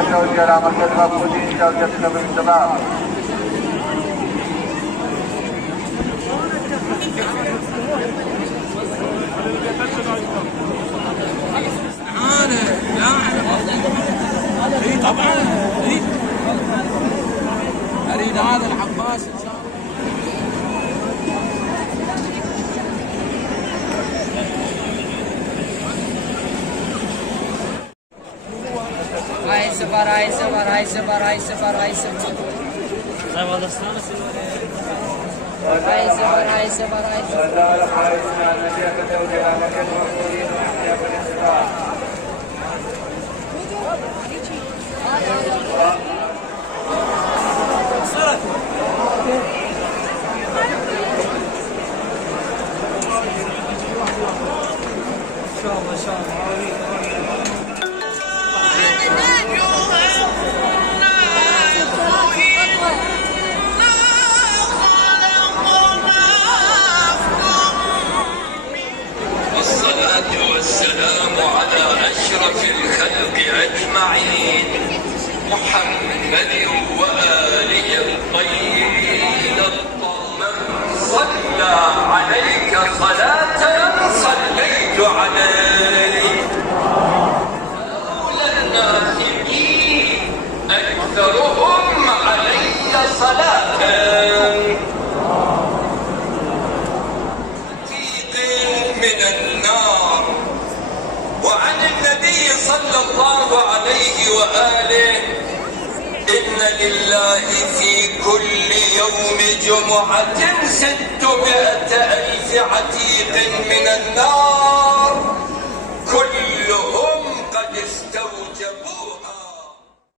التوجيه إلى مركز المفقودين زوجة سبيل الشباب. اي طبعا اي اريد هذا العباس ان شاء الله. هاي سفر هاي سفر هاي سفر هاي سفر هاي سفر طيب هذا استانس هاي سفر هاي سفر هاي والسلام على أشرف الخلق أجمعين محمد وآله الطيبين من صلى عليك صلاة صليت عليه أولى النائمين أكثرهم علي صلاة من النار. وعن النبي صلى الله عليه وآله إن لله في كل يوم جمعة 600,000 عتيق من النار كل